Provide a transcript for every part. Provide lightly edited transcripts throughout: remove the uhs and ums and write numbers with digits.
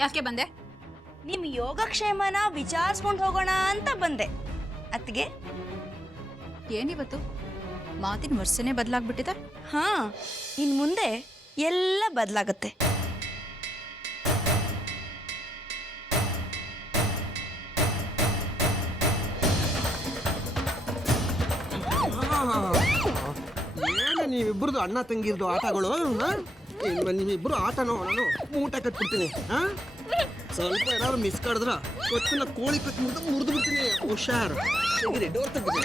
ಯಾಕೆ ಬಂದೆ? ನಿಮ್ಮ ಯೋಗಕ್ಷೇಮನ ವಿಚಾರಿಸ್ಕೊಂಡು ಹೋಗೋಣ ಅಂತ ಬಂದೆ. ಅತ್ತಿಗೆ ಏನಿವತ್ತು ಮಾತಿನ ವರ್ಷನೇ ಬದಲಾಗ್ಬಿಟ್ಟಿದೆ. ಹಾ, ಇನ್ ಮುಂದೆ ಎಲ್ಲ ಬದಲಾಗತ್ತೆ. ಏನು ನೀವಿಬ್ಬರದು ಅಣ್ಣ ತಂಗಿರ್ದು ಆಟಗಳು? ನಿಮ್ಮಿಬ್ರು ಆಟನೋ ನಾನು ಊಟ ಕಟ್ಬಿಡ್ತೀನಿ. ಸ್ವಲ್ಪ ಏನಾದ್ರು ಮಿಸ್ ಕಾಡಿದ್ರ ಕೊತ್ತಿನ ಕೋಳಿ ಕತ್ ಮುರಿದು ಬಿಡ್ತೀನಿ. ಹುಷಾರ್ ಡೋರ್ ತೆಗ್ದು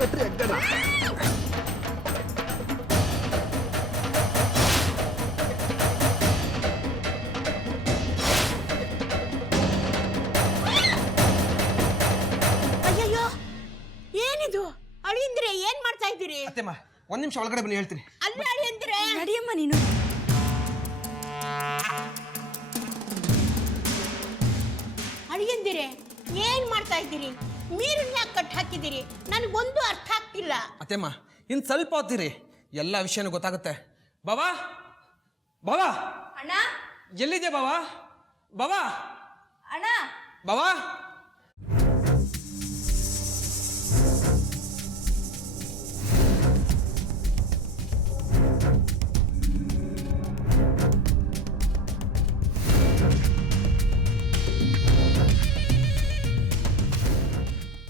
ಕಟ್ರಿ ಅಗ್ಗಣ. ಅಳಿಯಂದ್ರೆ ಏನ್ ಮಾಡ್ತಾ ಇದ್ದೀರಿ? ಅತ್ತೆಮ್ಮ ಒಂದ್ ನಿಮಿಷ ಒಳಗಡೆ ಬನ್ನಿ, ಹೇಳ್ತೀನಿ. ಅಲ್ಲ ಅಳಿಯಂದ್ರೆ, ನಡಿಯಮ್ಮ ನೀನು. ಅಳಿಯಂದಿರೆ ಏನ್ ಮಾಡ್ತಾ ಇದ್ದೀರಿ? ನೀರನ್ನ ಯಾಕೆ ಕಟ್ ಹಾಕಿದ್ದೀರಿ? ನನಗೊಂದು ಅರ್ಥ ಆಗ್ತಿಲ್ಲ. ಅತ್ತೆಮ್ಮ ಇನ್ ಸ್ವಲ್ಪ ಹೊತ್ತಿರಿ, ಎಲ್ಲ ವಿಷಯನೂ ಗೊತ್ತಾಗುತ್ತೆ. ಬಾಬಾ ಬಾಬಾ ಅಣ್ಣ, ಎಲ್ಲಿದೆ ಬಾಬಾ? ಬಾಬಾ ಅಣ್ಣ, ಬಾಬಾ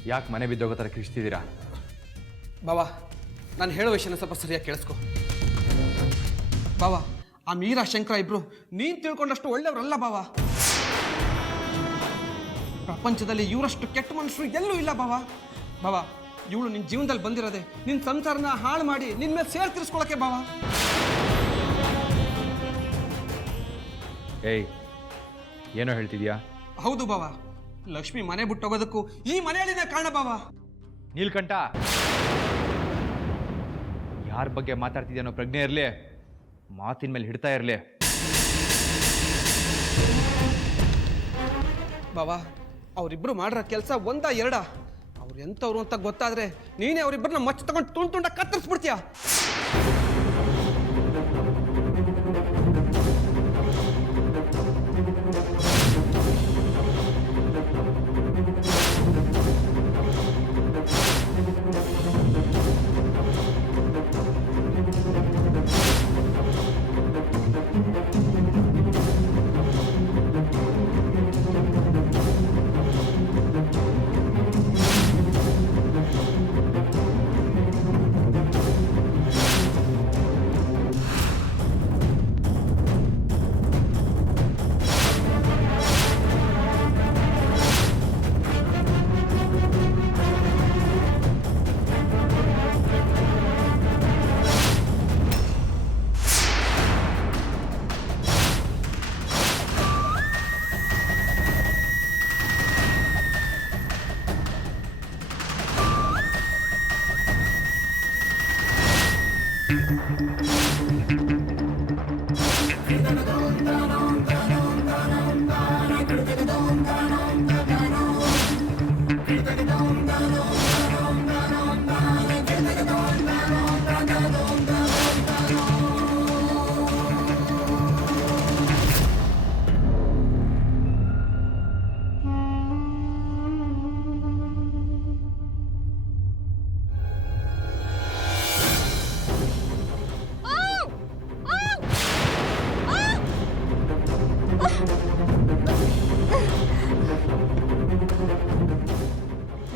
ಯಾಕೆ ಮನೆ ಬಿದ್ದೋಗೋ ಥರ ಕಿರಿಸ್ತಿದ್ದೀರಾ? ಬಾಬಾ ನಾನು ಹೇಳೋ ವಿಷಯನ ಸ್ವಲ್ಪ ಸರಿಯಾಗಿ ಕೇಳಿಸ್ಕೊ. ಬಾಬಾ ಆ ಮೀರಾ ಶಂಕರ ಇಬ್ರು ನೀನು ತಿಳ್ಕೊಂಡಷ್ಟು ಒಳ್ಳೆಯವರಲ್ಲ ಬಾಬಾ. ಪ್ರಪಂಚದಲ್ಲಿ ಇವರಷ್ಟು ಕೆಟ್ಟ ಮನುಷ್ಯರು ಎಲ್ಲೂ ಇಲ್ಲ ಬಾಬಾ. ಬಾಬಾ ಇವಳು ನಿನ್ನ ಜೀವನದಲ್ಲಿ ಬಂದಿರೋದೆ ನಿನ್ನ ಸಂಸಾರನ ಹಾಳು ಮಾಡಿ ನಿನ್ನ ಮೇಲೆ ಸೇರ್ ತೀರಿಸ್ಕೊಳಕ್ಕೆ ಬಾಬಾ. ಏಯ್, ಏನೋ ಹೇಳ್ತಿದ್ಯಾ? ಹೌದು ಬಾಬಾ, ಲಕ್ಷ್ಮಿ ಮನೆ ಬಿಟ್ಟೋಗೋದಕ್ಕೂ ಈ ಮನೆಯಲ್ಲಿನೇ ಕಾರಣ ಬಾಬಾ. ನೀಲ್ಕಂಠ, ಯಾರ ಬಗ್ಗೆ ಮಾತಾಡ್ತಿದ್ಯಾನೋ ಪ್ರಜ್ಞೆ ಇರಲಿ, ಮಾತಿನ ಮೇಲೆ ಹಿಡ್ತಾ ಇರಲಿ. ಬಾಬಾ ಅವರಿಬ್ರು ಮಾಡಿರೋ ಕೆಲಸ ಒಂದ ಎರಡ? ಅವ್ರು ಎಂಥವ್ರು ಅಂತ ಗೊತ್ತಾದ್ರೆ ನೀನೇ ಅವರಿಬ್ಬರನ್ನ ಮಚ್ಚ ತಗೊಂಡು ತುಂಡು ತುಂಡ ಕತ್ತರಿಸ್ಬಿಡ್ತೀಯ.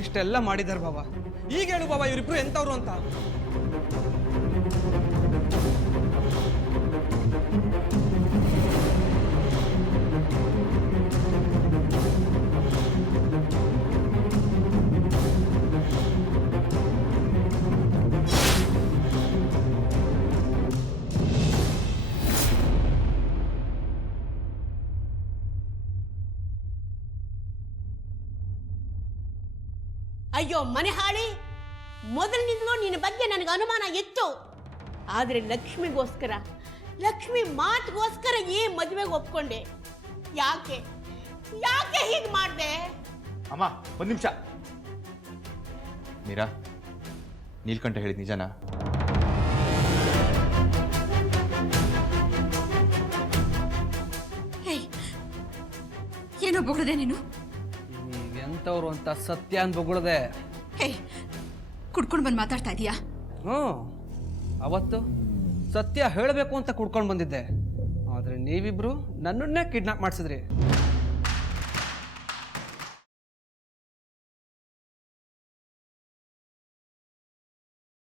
ಇಷ್ಟೆಲ್ಲ ಮಾಡಿದಾರೆ ಬಾಬಾ, ಈಗ ಹೇಳು ಬಾಬಾ ಇವರಿಬ್ರು ಎಂತವ್ರು ಅಂತ. ಅಯ್ಯೋ ಮನೆ ಹಾಳಿ, ಮೊದಲಿನಿಂದಲೂ ನಿನ್ನ ಬಗ್ಗೆ ನನಗೆ ಅನುಮಾನ ಇತ್ತು. ಆದರೆ ಲಕ್ಷ್ಮಿಗೋಸ್ಕರ, ಲಕ್ಷ್ಮಿ ಮಾತಿಗೋಸ್ಕರ ಈ ಮದುವೆಗೆ ಒಪ್ಕೊಂಡೆ. ಯಾಕೆ ಯಾಕೆ ಹೀಗೆ ಮಾಡಿದೆ? ಅಮ್ಮ, ಒಂದು ನಿಮಿಷ. ಮೀರಾ, ನೀಲ್ಕಂಠ ಹೇಳಿದ ನಿಜನಾ? ಹೇಯ್, ಏನೋ ಬೊಗಳದೆ ನೀನು? ಎಂಥವ್ರು ಅಂತ ಸತ್ಯ ಅಂತ ಬೊಗಳದೆ. ಹೇಯ್, ಕುಡ್ಕೊಂಡು ಬಂದು ಮಾತಾಡ್ತಾ ಇದೀಯಾ? ಹ್ಞೂ, ಅವತ್ತು ಸತ್ಯ ಹೇಳಬೇಕು ಅಂತ ಕುಡ್ಕೊಂಡು ಬಂದಿದ್ದೆ. ಆದರೆ ನೀವಿಬ್ರು ನನ್ನನ್ನೇ ಕಿಡ್ನಾಪ್ ಮಾಡಿಸಿದ್ರಿ.